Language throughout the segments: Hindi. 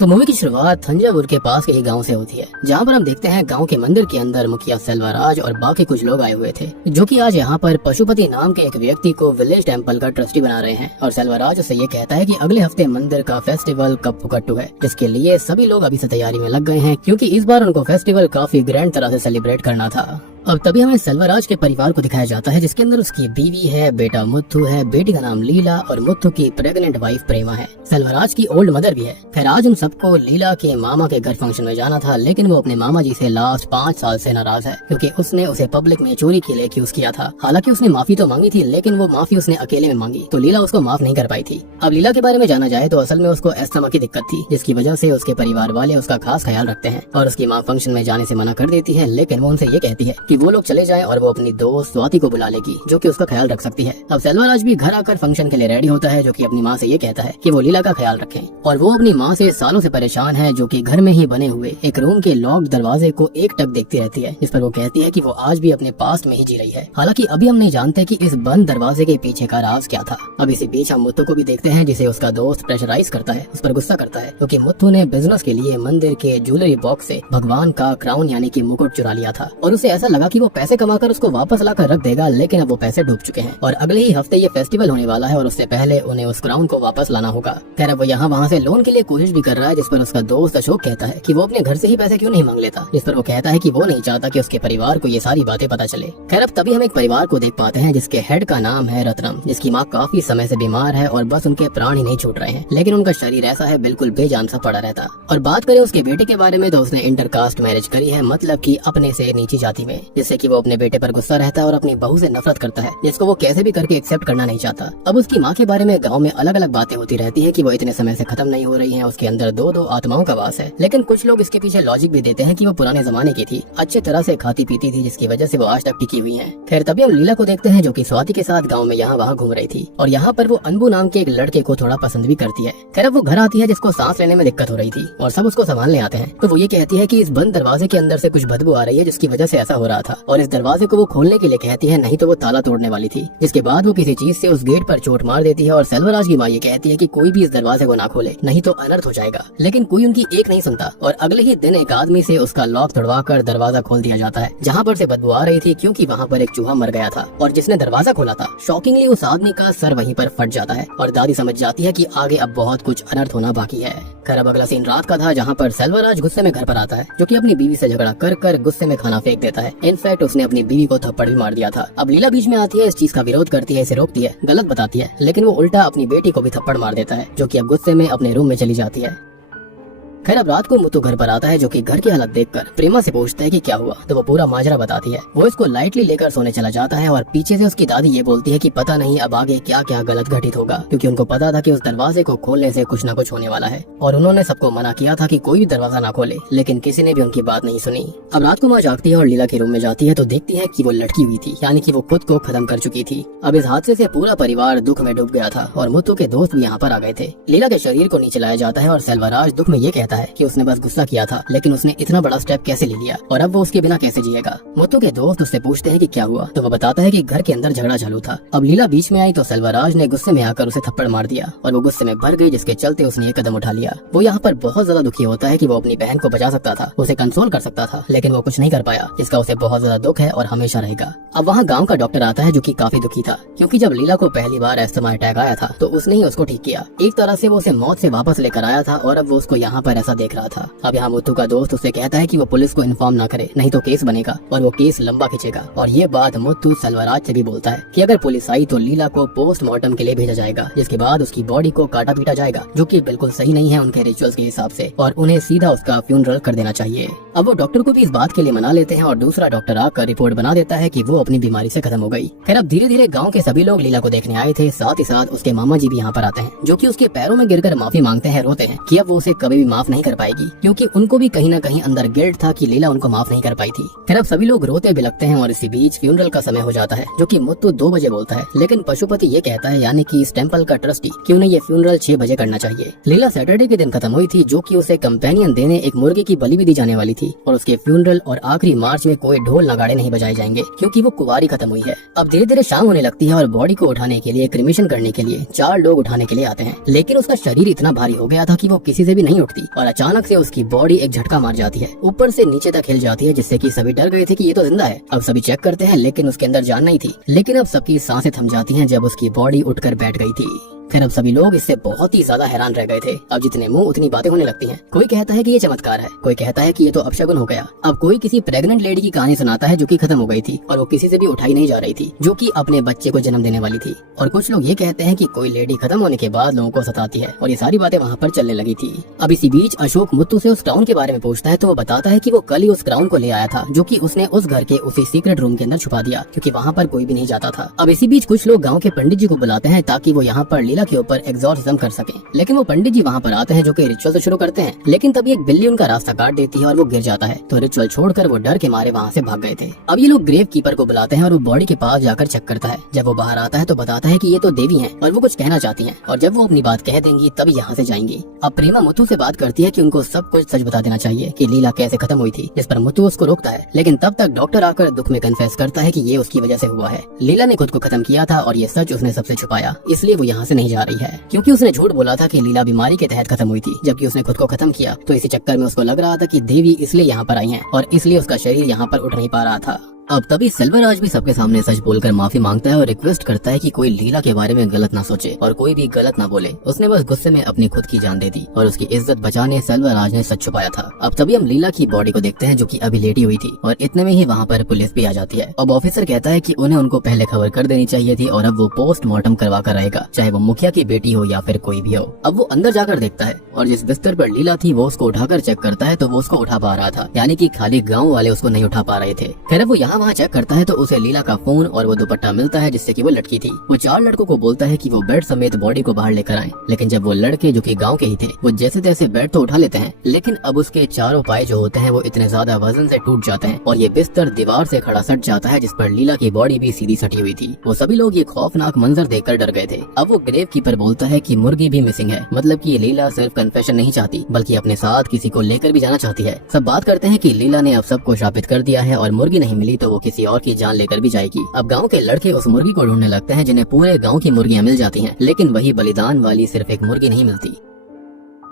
तो मूवी की शुरुआत थंजावुर के पास के ही गांव से होती है, जहां पर हम देखते हैं गांव के मंदिर के अंदर मुखिया सेल्वराज और बाकी कुछ लोग आए हुए थे, जो कि आज यहाँ पर पशुपति नाम के एक व्यक्ति को विलेज टेम्पल का ट्रस्टी बना रहे हैं। और सेल्वराज उससे ये कहता है कि अगले हफ्ते मंदिर का फेस्टिवल कप्पुकट्टू है, जिसके लिए सभी लोग अभी से तैयारी में लग गए हैं, क्योंकि इस बार उनको फेस्टिवल काफी ग्रैंड तरह से सेलिब्रेट करना था। अब तभी हमें सेल्वराज के परिवार को दिखाया जाता है, जिसके अंदर उसकी बीवी है, बेटा मुत्थु है, बेटी का नाम लीला और मुत्थु की प्रेग्नेंट वाइफ प्रेमा है। सेल्वराज की ओल्ड मदर भी है। खैर आज उन सबको लीला के मामा के घर फंक्शन में जाना था, लेकिन वो अपने मामा जी से लास्ट 5 साल से नाराज है, क्योंकि उसने उसे पब्लिक में चोरी के लिए एक्यूज किया था। हालांकि उसने माफी तो मांगी थी, लेकिन वो माफी उसने अकेले में मांगी, तो लीला उसको माफ नहीं कर पाई थी। अब लीला के बारे में जाना जाए तो असल में उसको अस्थमा की दिक्कत थी, जिसकी वजह से उसके परिवार वाले उसका खास ख्याल रखते हैं और उसकी माँ फंक्शन में जाने से मना कर देती है। लेकिन वो उनसे ये कहती है कि वो लोग चले जाएं और वो अपनी दोस्त स्वाति को बुला लेगी, जो कि उसका ख्याल रख सकती है। अब सेल्वराज भी घर आकर फंक्शन के लिए रेडी होता है, जो कि अपनी माँ से ये कहता है कि वो लीला का ख्याल रखें। और वो अपनी माँ से सालों से परेशान है, जो कि घर में ही बने हुए एक रूम के लॉक्ड दरवाजे को एक टक देखती रहती है, जिस पर वो कहती है कि वो आज भी अपने पास्ट में ही जी रही है। हालांकि अभी हम नहीं जानते कि इस बंद दरवाजे के पीछे का राज क्या था। अब इसी बीच हम मुत्थु को भी देखते हैं, जिसे उसका दोस्त प्रेशराइज करता है, उस पर गुस्सा करता है, क्योंकि मुत्थु ने बिजनेस के लिए मंदिर के ज्वेलरी बॉक्स से भगवान का क्राउन यानी कि मुकुट चुरा लिया था, और उसे ऐसा लगा कि वो पैसे कमाकर उसको वापस लाकर रख देगा। लेकिन अब वो पैसे डूब चुके हैं और अगले ही हफ्ते ये फेस्टिवल होने वाला है और उससे पहले उन्हें उस क्राउन को वापस लाना होगा। खैर अब वो यहाँ वहाँ से लोन के लिए कोशिश भी कर रहा है, जिस पर उसका दोस्त अशोक कहता है कि वो अपने घर से ही पैसे क्यों नहीं मांग लेता, जिस पर वो कहता है कि वो नहीं चाहता कि उसके परिवार को ये सारी बातें पता चले। खैर अब तभी हम एक परिवार को देख पाते हैं, जिसके हेड का नाम है रत्नम, जिसकी माँ काफी समय से बीमार है और बस उनके प्राण ही नहीं छूट रहे हैं, लेकिन उनका शरीर ऐसा है बिल्कुल बेजान सा पड़ा रहता। और बात करें उसके बेटे के बारे में तो उसने इंटरकास्ट मैरिज करी है, मतलब कि अपने से नीची जाति में, जिससे कि वो अपने बेटे पर गुस्सा रहता है और अपनी बहू से नफरत करता है, जिसको वो कैसे भी करके एक्सेप्ट करना नहीं चाहता। अब उसकी माँ के बारे में गांव में अलग अलग बातें होती रहती है कि वो इतने समय से खत्म नहीं हो रही हैं, उसके अंदर दो आत्माओं का वास है। लेकिन कुछ लोग इसके पीछे लॉजिक भी देते हैं कि वो पुराने जमाने की थी, अच्छे तरह से खाती पीती थी, जिसकी वजह से वो आज तक टिकी हुई है। खैर तभी हम लीला को देखते हैं, जो कि स्वाति के साथ गाँव में यहाँ वहाँ घूम रही थी, और यहाँ पर वो अनबू नाम के एक लड़के को थोड़ा पसंद भी करती है। खैर अब वो घर आती है, जिसको सांस लेने में दिक्कत हो रही थी, और सब उसको संभालने आते हैं। तो वो ये कहती है कि इस बंद दरवाजे के अंदर से कुछ बदबू आ रही है, जिसकी वजह से ऐसा हो रहा था, और इस दरवाजे को वो खोलने के लिए कहती है, नहीं तो वो ताला तोड़ने वाली थी। जिसके बाद वो किसी चीज से उस गेट पर चोट मार देती है, और सेल्वराज की माँ ये कहती है कि कोई भी इस दरवाजे को ना खोले, नहीं तो अनर्थ हो जाएगा। लेकिन कोई उनकी एक नहीं सुनता, और अगले ही दिन एक आदमी से उसका लॉक तोड़वाकर दरवाजा खोल दिया जाता है, जहाँ पर से बदबू आ रही थी, क्योंकि वहाँ पर एक चूहा मर गया था, और जिसने दरवाजा खोला था शॉकिंगली उस आदमी का सर वहीं पर फट जाता है, और दादी समझ जाती है कि आगे अब बहुत कुछ अनर्थ होना बाकी है। खैर अब अगला सीन रात का था, जहाँ पर सेल्वराज गुस्से में घर पर आता है, जो कि अपनी बीवी से झगड़ा कर गुस्से में खाना फेंक देता है। इनफैक्ट उसने अपनी बीवी को थप्पड़ भी मार दिया था। अब लीला बीच में आती है, इस चीज का विरोध करती है, इसे रोकती है, गलत बताती है, लेकिन वो उल्टा अपनी बेटी को भी थप्पड़ मार देता है, जो कि अब गुस्से में अपने रूम में चली जाती है। खैर अब रात को मुत्थु घर पर आता है, जो कि घर की हालत देखकर प्रेमा से पूछता है कि क्या हुआ, तो वो पूरा माजरा बताती है। वो इसको लाइटली लेकर सोने चला जाता है, और पीछे से उसकी दादी ये बोलती है कि पता नहीं अब आगे क्या क्या गलत घटित होगा, क्योंकि उनको पता था कि उस दरवाजे को खोलने से कुछ न कुछ होने वाला है, और उन्होंने सबको मना किया था कि कोई भी दरवाजा ना खोले, लेकिन किसी ने भी उनकी बात नहीं सुनी। अब रात को माँ जागती है और लीला के रूम में जाती है, तो देखती है कि वो लटकी हुई थी, यानी कि वो खुद को खत्म कर चुकी थी। अब इस हादसे से पूरा परिवार दुख में डूब गया था, और मुत्थु के दोस्त भी यहाँ पर आ गए थे। लीला के शरीर को नीचे लाया जाता है, और सेल्वराज दुख में ये कहता है कि उसने बस गुस्सा किया था, लेकिन उसने इतना बड़ा स्टेप कैसे ले लिया, और अब वो उसके बिना कैसे जिएगा। मुत्थु के दोस्त उससे पूछते हैं कि क्या हुआ, तो वो बताता है कि घर के अंदर झगड़ा चालू था। अब लीला बीच में आई तो सेल्वराज ने गुस्से में आकर उसे थप्पड़ मार दिया, और वो गुस्से में भर गई, जिसके चलते उसने एक कदम उठा लिया। वो यहाँ पर बहुत ज्यादा दुखी होता है कि वो अपनी बहन को बचा सकता था, उसे कंसोल कर सकता था, लेकिन वो कुछ नहीं कर पाया, जिसका उसे बहुत ज्यादा दुख है और हमेशा रहेगा। अब वहाँ गाँव का डॉक्टर आता है, जो की काफी दुखी था, क्योंकि जब लीला को पहली बार अस्थमा अटैक आया था तो उसने ही उसको ठीक किया। एक तरह से वो उसे मौत से वापस लेकर आया था, और अब वो उसको यहाँ पर ऐसा देख रहा था। अब यहाँ मुत्थु का दोस्त उससे कहता है कि वो पुलिस को इन्फॉर्म ना करे, नहीं तो केस बनेगा, और वो केस लंबा खींचेगा। और ये बात मुत्थु सेल्वराज से भी बोलता है कि अगर पुलिस आई तो लीला को पोस्टमार्टम के लिए भेजा जाएगा, जिसके बाद उसकी बॉडी को काटा पीटा जाएगा, जो कि बिल्कुल सही नहीं है उनके रिचुअल्स के हिसाब से, और उन्हें सीधा उसका फ्यूनरल कर देना चाहिए। अब वो डॉक्टर को भी इस बात के लिए मना लेते हैं, और दूसरा डॉक्टर आकर रिपोर्ट बना देता है कि वो अपनी बीमारी से खत्म हो गई। खैर अब धीरे धीरे गाँव के सभी लोग लीला को देखने आए थे, साथ ही साथ उसके मामा जी भी यहाँ पर आते हैं, जो की उसके पैरों में गिरकर माफी मांगते हैं, रोते हैं कि अब वो उसे कभी भी माफ नहीं कर पाएगी, क्योंकि उनको भी कहीं न कहीं अंदर गिल्ट था कि लीला उनको माफ नहीं कर पाई थी। खैर अब सभी लोग रोते बिलखते हैं, और इसी बीच फ्यूनरल का समय हो जाता है, जो कि मुत्थु 2 बजे बोलता है, लेकिन पशुपति ये कहता है, यानी कि इस टेम्पल का ट्रस्टी, कि उन्हें ये फ्यूनरल 6 बजे करना चाहिए। लीला सैटरडे के दिन खत्म हुई थी, जो कि उसे कंपेनियन देने एक मुर्गे की बलि भी दी जाने वाली थी, और उसके फ्यूनरल और आखिरी मार्च में कोई ढोल नगाड़े नहीं बजाए जाएंगे, क्योंकि वो कुंवारी खत्म हुई है। अब धीरे धीरे शाम होने लगती है, और बॉडी को उठाने के लिए, क्रिमेशन करने के लिए 4 लोग उठाने के लिए आते हैं, लेकिन उसका शरीर इतना भारी हो गया था कि वो किसी से भी नहीं उठती, और और अचानक से उसकी बॉडी एक झटका मार जाती है, ऊपर से नीचे तक हिल जाती है, जिससे कि सभी डर गए थे कि ये तो जिंदा है। अब सभी चेक करते हैं लेकिन उसके अंदर जान नहीं थी। लेकिन अब सबकी सांसें थम जाती हैं जब उसकी बॉडी उठकर बैठ गई थी। फिर अब सभी लोग इससे बहुत ही ज्यादा हैरान रह गए थे। अब जितने मुंह उतनी बातें होने लगती हैं। कोई कहता है कि ये चमत्कार है, कोई कहता है कि ये तो अपशगुन हो गया। अब कोई किसी प्रेग्नेंट लेडी की कहानी सुनाता है जो कि खत्म हो गई थी और वो किसी से भी उठाई नहीं जा रही थी, जो कि अपने बच्चे को जन्म देने वाली थी। और कुछ लोग ये कहते हैं कि कोई लेडी खत्म होने के बाद लोगों को सताती है, और ये सारी बातें वहाँ पर चलने लगी थी। अब इसी बीच अशोक मुत्तू से उस क्राउन के बारे में पूछता है, तो वो बताता है कि वो कल ही उस क्राउन को ले आया था, जो कि उसने उस घर के उसी सीक्रेट रूम के अंदर छुपा दिया, क्योंकि वहाँ पर कोई भी नहीं जाता था। अब इसी बीच कुछ लोग गाँव के पंडित जी को बुलाते हैं ताकि वो यहाँ पर लीला के ऊपर एग्जॉर्सिज्म कर सके। लेकिन वो पंडित जी वहाँ पर आते हैं जो कि रिचुअल से शुरू करते हैं, लेकिन तभी एक बिल्ली उनका रास्ता काट देती है और वो गिर जाता है। तो रिचुअल छोड़कर वो डर के मारे वहाँ से भाग गए थे। अब ये लोग ग्रेव कीपर को बुलाते हैं और वो बॉडी के पास जाकर चेक करता है। जब वो बाहर आता है तो बताता है कि ये तो देवी हैं और वो कुछ कहना चाहती हैं, और जब वो अपनी बात कह देंगी तब यहाँ से जाएंगी। अब प्रेमा मुत्तू से बात करती है कि उनको सब कुछ सच बता देना चाहिए कि लीला कैसे खत्म हुई थी, जिस पर मुत्तू उसको रोकता है। लेकिन तब तक डॉक्टर आकर दुख में कन्फेस करता है कि ये उसकी वजह से हुआ है। लीला ने खुद को खत्म किया था और ये सच उसने सबसे छुपाया, इसलिए वो यहाँ से नहीं जा रही है, क्योंकि उसने झूठ बोला था कि लीला बीमारी के तहत खत्म हुई थी, जबकि उसने खुद को खत्म किया। तो इसी चक्कर में उसको लग रहा था कि देवी इसलिए यहाँ पर आई हैं और इसलिए उसका शरीर यहाँ पर उठ नहीं पा रहा था। अब तभी सेल्वराज भी सबके सामने सच बोलकर माफी मांगता है और रिक्वेस्ट करता है कि कोई लीला के बारे में गलत ना सोचे और कोई भी गलत ना बोले। उसने बस गुस्से में अपनी खुद की जान दे दी और उसकी इज्जत बचाने सेल्वराज ने सच छुपाया था। अब तभी हम लीला की बॉडी को देखते हैं जो कि अभी लेटी हुई थी, और इतने में ही वहाँ पर पुलिस भी आ जाती है। अब ऑफिसर कहता है कि उन्हें उनको पहले खबर कर देनी चाहिए थी और अब वो पोस्टमार्टम करवा कर रहेगा, चाहे वो मुखिया की बेटी हो या फिर कोई भी हो। अब वो अंदर जाकर देखता है और जिस बिस्तर पर लीला थी वो उसको उठाकर चेक करता है, तो वो उसको उठा पा रहा था, यानी कि खाली गाँव वाले उसको नहीं उठा पा रहे थे। खैर वो यहाँ वहाँ चेक करता है तो उसे लीला का फोन और वो दुपट्टा मिलता है जिससे कि वो लटकी थी। वो 4 लड़कों को बोलता है कि वो बेड समेत बॉडी को बाहर लेकर आए, लेकिन जब वो लड़के जो कि गांव के ही थे वो जैसे तैसे बेड तो उठा लेते हैं, लेकिन अब उसके चारों पाए जो होते हैं वो इतने ज्यादा वजन से टूट जाते हैं और ये बिस्तर दीवार से खड़ा सट जाता है, जिस पर लीला की बॉडी भी सीधी सटी हुई थी। वो सभी लोग ये खौफनाक मंजर देखकर डर गए थे। अब वो ग्रेव कीपर बोलता है कि मुर्गी भी मिसिंग है, मतलब कि लीला सिर्फ कन्फेशन नहीं चाहती बल्कि अपने साथ किसी को लेकर भी जाना चाहती है। सब बात करते हैं कि लीला ने अब सबको शापित कर दिया है और मुर्गी नहीं मिली तो वो किसी और की जान लेकर भी जाएगी। अब गांव के लड़के उस मुर्गी को ढूंढने लगते हैं जिन्हें पूरे गांव की मुर्गियां मिल जाती हैं, लेकिन वही बलिदान वाली सिर्फ एक मुर्गी नहीं मिलती।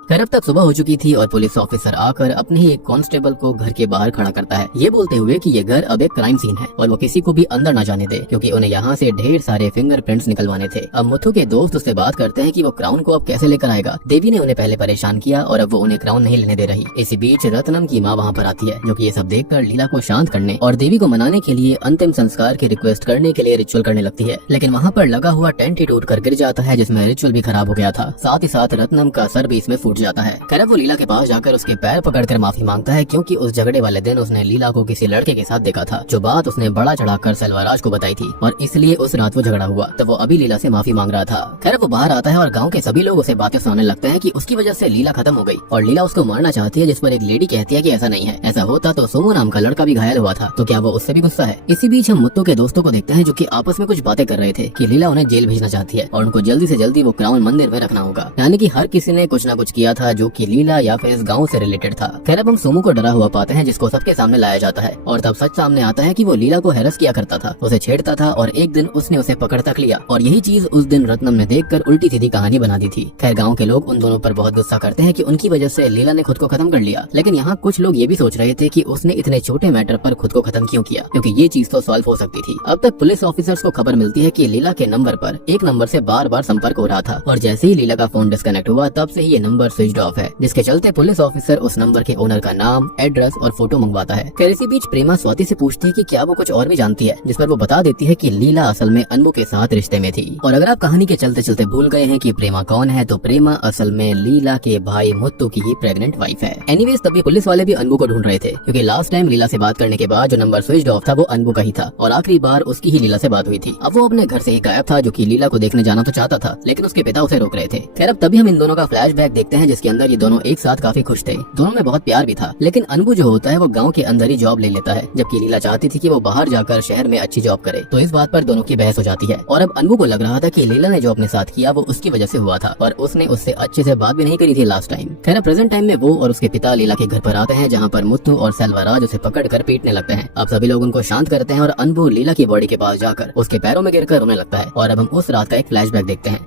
खैर अब तक सुबह हो चुकी थी और पुलिस ऑफिसर आकर अपने ही एक कांस्टेबल को घर के बाहर खड़ा करता है, ये बोलते हुए कि ये घर अब एक क्राइम सीन है और वो किसी को भी अंदर ना जाने दे, क्योंकि उन्हें यहाँ से ढेर सारे फिंगरप्रिंट्स निकलवाने थे। अब मुथु के दोस्त उससे बात करते हैं कि वो क्राउन को अब कैसे लेकर आएगा। देवी ने उन्हें पहले परेशान किया और अब वो उन्हें क्राउन नहीं लेने दे रही। इसी बीच रत्नम की माँ वहाँ पर आती है, जो कि ये सब देखकर लीला को शांत करने और देवी को मनाने के लिए अंतिम संस्कार की रिक्वेस्ट करने के लिए रिचुअल करने लगती है। लेकिन वहाँ पर लगा हुआ टेंट ही टूट कर गिर जाता है, जिसमें रिचुअल भी खराब हो गया था। साथ ही साथ रत्नम का सर भी इसमें फूट जाता है। खैर वो लीला के पास जाकर उसके पैर पकड़कर माफी मांगता है, क्योंकि उस झगड़े वाले दिन उसने लीला को किसी लड़के के साथ देखा था, जो बात उसने बड़ा चढ़ाकर सेल्वराज को बताई थी और इसलिए उस रात वो झगड़ा हुआ। तो वो अभी लीला से माफी मांग रहा था। खैर वो बाहर आता है और गांव के सभी लोग उसे बातें सुनाने लगते हैं कि उसकी वजह से लीला खत्म हो गई और लीला उसको मारना चाहती है, जिस पर एक लेडी कहती है कि ऐसा नहीं है, ऐसा होता तो सोमू नाम का लड़का भी घायल हुआ था, तो क्या वो उससे भी गुस्सा है। इसी बीच हम मुत्तू के दोस्तों को देखते हैं जो कि आपस में कुछ बातें कर रहे थे कि लीला उन्हें जेल भेजना चाहती है और उनको जल्दी से जल्दी वो क्राउन मंदिर में रखना होगा, यानी कि हर किसी ने कुछ न कुछ किया था जो कि लीला या फिर इस गाँव से रिलेटेड था। खैर अब हम सोमू को डरा हुआ पाते हैं, जिसको सबके सामने लाया जाता है और तब सच सामने आता है कि वो लीला को हैरस किया करता था, उसे छेड़ता था और एक दिन उसने उसे पकड़ तक लिया और यही चीज उस दिन रत्नम ने देखकर उल्टी सीधी कहानी बना दी थी। खैर गांव के लोग उन दोनों पर बहुत गुस्सा करते हैं कि उनकी वजह से लीला ने खुद को खत्म कर लिया, लेकिन यहाँ कुछ लोग ये भी सोच रहे थे कि उसने इतने छोटे मैटर पर खुद को खत्म क्यों किया, क्योंकि ये चीज तो सॉल्व हो सकती थी। अब तक पुलिस ऑफिसर्स को खबर मिलती है कि लीला के नंबर पर एक नंबर से बार बार संपर्क हो रहा था और जैसे ही लीला का फोन डिस्कनेक्ट हुआ तब से ही ये नंबर स्विच्ड ऑफ है, जिसके चलते पुलिस ऑफिसर उस नंबर के ओनर का नाम, एड्रेस और फोटो मंगवाता है। फिर इसी बीच प्रेमा स्वाति से पूछती है कि क्या वो कुछ और भी जानती है, जिस पर वो बता देती है कि लीला असल में अनबू के साथ रिश्ते में थी। और अगर आप कहानी के चलते चलते भूल गए हैं कि प्रेमा कौन है, तो प्रेमा असल में लीला के भाई मुत्तू की ही प्रेग्नेंट वाइफ है। एनीवेज तभी पुलिस वाले भी अनबू को ढूंढ रहे थे, क्योंकि लास्ट टाइम लीला से बात करने के बाद जो नंबर स्विच्ड ऑफ था वो अनबू का ही था और आखिरी बार उसकी ही लीला से बात हुई थी। अब वो अपने घर से ही गायब था, जो कि लीला को देखने जाना तो चाहता था, लेकिन उसके पिता उसे रोक रहे थे। खैर अब तभी हम इन दोनों का फ्लैशबैक देखते हैं, जिसके अंदर ये दोनों एक साथ काफी खुश थे, दोनों में बहुत प्यार भी था। लेकिन अनबू जो होता है वो गांव के अंदर ही जॉब ले लेता है, जबकि लीला चाहती थी कि वो बाहर जाकर शहर में अच्छी जॉब करे। तो इस बात पर दोनों की बहस हो जाती है और अब अनबू को लग रहा था कि लीला ने जो अपने साथ किया वो उसकी वजह से हुआ था और उसने उससे अच्छे से बात भी नहीं करी थी लास्ट टाइम। खैर प्रेजेंट टाइम में वो और उसके पिता लीला के घर पर आते हैं, जहाँ पर मुत्तू और सेल्वराज उसे पकड़ कर पीटने लगते हैं। अब सभी लोग उनको शांत करते हैं और अनबू लीला की बॉडी के पास जाकर उसके पैरों में गिरकर रोने लगता है। और अब हम उस रात का एक फ्लैशबैक देखते हैं।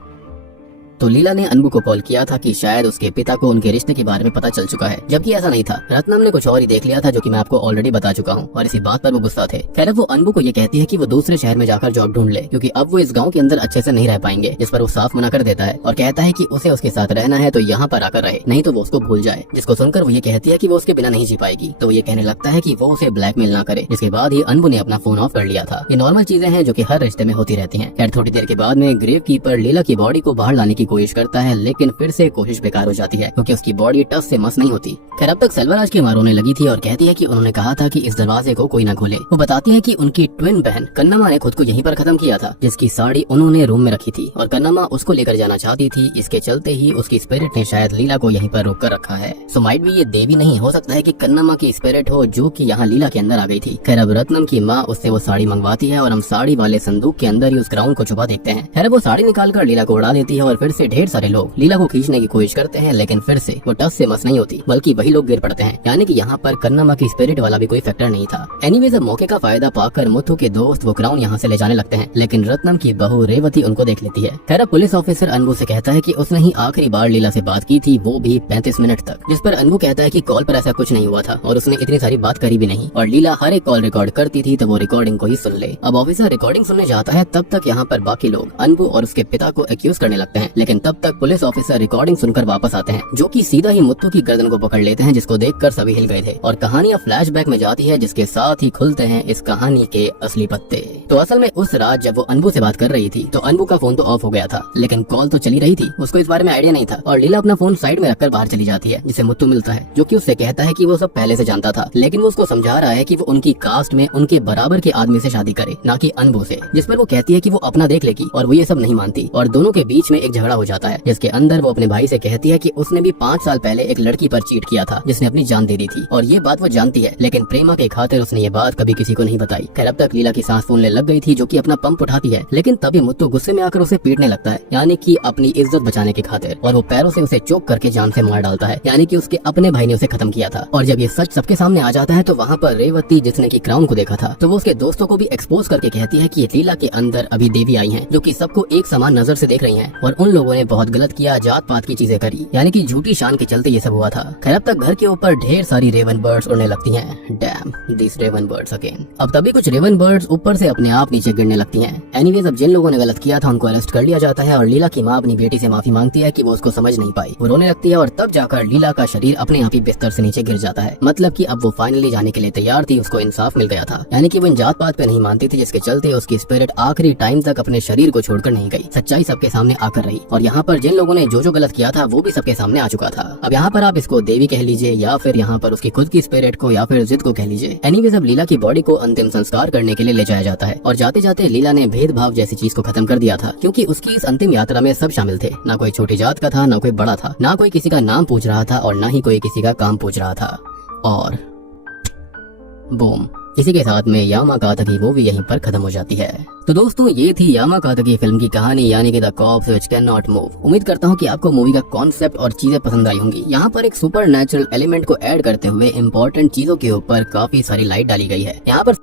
तो लीला ने अनबू को कॉल किया था कि शायद उसके पिता को उनके रिश्ते के बारे में पता चल चुका है, जबकि ऐसा नहीं था। रत्नम ने कुछ और ही देख लिया था जो कि मैं आपको ऑलरेडी बता चुका हूँ और इसी बात पर वो गुस्सा थे। खैर वो अनबू को ये कहती है कि वो दूसरे शहर में जाकर जॉब ढूंढ ले, क्योंकि अब वो इस गाँव के अंदर अच्छे से नहीं रह पाएंगे, जिस पर वो साफ मना कर देता है और कहता है कि उसे उसके साथ रहना है तो यहाँ पर आकर रहे, नहीं तो वो उसको भूल जाए। जिसको सुनकर वो ये कहती है कि वो उसके बिना नहीं जी पाएगी, तो वो ये कहने लगता है कि वो उसे ब्लैकमेल ना करे। जिसके बाद ही अनबू ने अपना फोन ऑफ कर लिया था। ये नॉर्मल चीजें हैं जो कि हर रिश्ते में होती रहती हैं। खैर थोड़ी देर के बाद में ग्रेव कीपर लीला की बॉडी को बाहर लाने की कोशिश करता है, लेकिन फिर से कोशिश बेकार हो जाती है क्योंकि उसकी बॉडी टस से मस नहीं होती। खैर अब तक सेल्वराज की मां रोने लगी थी और कहती है कि उन्होंने कहा था कि इस दरवाजे को कोई न खोले। वो बताती है कि उनकी ट्विन बहन कन्नम्मा ने खुद को यहीं पर खत्म किया था, जिसकी साड़ी उन्होंने रूम में रखी थी और कन्नम्मा उसको लेकर जाना चाहती थी। इसके चलते ही उसकी स्पिरिट ने शायद लीला को यहीं पर रोक कर रखा है। सो माइट भी ये देवी नहीं हो सकता है कि कन्नम्मा की स्पिरिट हो जो कि यहाँ लीला के अंदर आ गई थी। खैर अब रत्नम की माँ उससे वो साड़ी मंगवाती है और हम साड़ी वाले संदूक के अंदर ही उस क्राउन को छुपा देखते हैं। खैर वो साड़ी निकाल कर लीला को उड़ा देती है और फिर से ढेर सारे लोग लीला को खींचने की कोशिश करते हैं, लेकिन फिर से वो टस से मस नहीं होती, बल्कि वही लोग गिर पड़ते हैं। यानी कि यहाँ पर कन्नम्मा की स्पिरिट वाला भी कोई फैक्टर नहीं था। एनीवेज अब मौके का फायदा पाकर मुथु के दोस्त वो क्राउन यहाँ से ले जाने लगते हैं, लेकिन रत्नम की बहू रेवती उनको देख लेती है। खैर अब पुलिस ऑफिसर अनबू से कहता है कि उसने ही आखिरी बार लीला से बात की थी, वो भी 35 मिनट तक, जिस पर अनबू कहता है कि कॉल पर ऐसा कुछ नहीं हुआ था और उसने इतनी सारी बात करी भी नहीं और लीला हर एक कॉल रिकॉर्ड करती थी, तो वो रिकॉर्डिंग को ही सुन ले। अब ऑफिसर रिकॉर्डिंग सुनने जाता है, तब तक यहाँ पर बाकी लोग अनबू और उसके पिता को एक्यूज करने लगते हैं, लेकिन तब तक पुलिस ऑफिसर रिकॉर्डिंग सुनकर वापस आते हैं, जो कि सीधा ही मुत्तू की गर्दन को पकड़ लेते हैं, जिसको देखकर सभी हिल गए थे और कहानी अब फ्लैशबैक में जाती है, जिसके साथ ही खुलते हैं इस कहानी के असली पत्ते। तो असल में उस रात जब वो अनबू से बात कर रही थी तो अनबू का फोन तो ऑफ हो गया था, लेकिन कॉल तो चली रही थी। उसको इस बारे में आइडिया नहीं था और लीला अपना फोन साइड में रखकर बाहर चली जाती है, जिसे मुत्तू मिलता है, जो कि उससे कहता है कि वो सब पहले से जानता था, लेकिन वो उसको समझा रहा है कि वो उनकी कास्ट में उनके बराबर के आदमी से शादी करे, ना कि अनबू से। जिस पर वो कहती है कि वो अपना देख लेगी और वो ये सब नहीं मानती और दोनों के बीच में एक झगड़ा हो जाता है, जिसके अंदर वो अपने भाई से कहती है कि उसने भी 5 साल पहले एक लड़की पर चीट किया था जिसने अपनी जान दे दी थी और ये बात वो जानती है, लेकिन प्रेमा के खातिर उसने ये बात कभी किसी को नहीं बताई। खैर अब तक लीला की सांस फूलने लग गई थी, जो कि अपना पंप उठाती है, लेकिन तभी मुत्तू गुस्से में आकर उसे पीटने लगता है, यानी कि अपनी इज्जत बचाने की खातिर, और वो पैरों से उसे चोक करके जान से मार डालता है, यानी कि उसके अपने भाई ने उसे खत्म किया था। और जब ये सच सबके सामने आ जाता है तो वहाँ पर रेवती, जिसने की क्राउन को देखा था, तो वो उसके दोस्तों को भी एक्सपोज करके कहती है कि लीला के अंदर अभी देवी आई है, जो कि सबको एक समान नजर से देख रही है और उन लोगों ने बहुत गलत किया, जात पात की चीजें करी, यानी कि झूठी शान के चलते ये सब हुआ था। खैर अब तक घर के ऊपर ढेर सारी रेवन बर्ड्स उड़ने लगती हैं। Damn this raven birds again. अब तभी कुछ रेवन बर्ड्स ऊपर से अपने आप नीचे गिरने लगती हैं। एनीवेज अब जिन लोगों ने गलत किया था उनको अरेस्ट कर लिया जाता है और लीला की माँ अपनी बेटी से माफी मांगती है कि वो उसको समझ नहीं पाई। वो रोने लगती है और तब जाकर लीला का शरीर अपने आप ही बिस्तर से नीचे गिर जाता है, मतलब कि अब वो फाइनली जाने के लिए तैयार थी, उसको इंसाफ मिल गया था, यानी कि वो इन जात पात पे नहीं मानती थी, जिसके चलते उसकी स्पिरिट आखिरी टाइम तक अपने शरीर को छोड़कर नहीं गई, सच्चाई सबके सामने आकर रही। और यहाँ पर जिन लोगों ने जो गलत किया था वो भी सबके सामने आ चुका था। अब यहाँ पर आप इसको देवी कह लीजिए या फिर यहाँ पर उसकी खुद की स्पिरिट को या फिर जिद को कह लीजिए। एनीवेज अब लीला की बॉडी को अंतिम संस्कार करने के लिए ले जाया जाता है और जाते जाते लीला ने भेदभाव जैसी चीज को खत्म कर दिया था, क्योंकि उसकी इस अंतिम यात्रा में सब शामिल थे, ना कोई छोटी जात का था, ना कोई बड़ा था, ना कोई किसी का नाम पूछ रहा था और ना ही कोई किसी का काम पूछ रहा था। और बूम, इसी के साथ में यामाकातकी मूवी यहीं पर खत्म हो जाती है। तो दोस्तों ये थी यामाकातकी फिल्म की कहानी, यानी कि the cops which can not move. उम्मीद करता हूँ कि आपको मूवी का कॉन्सेप्ट और चीजें पसंद आई होंगी। यहाँ पर एक सुपर नेचुरल एलिमेंट को ऐड करते हुए इम्पोर्टेंट चीजों के ऊपर काफी सारी लाइट डाली गई है। यहाँ पर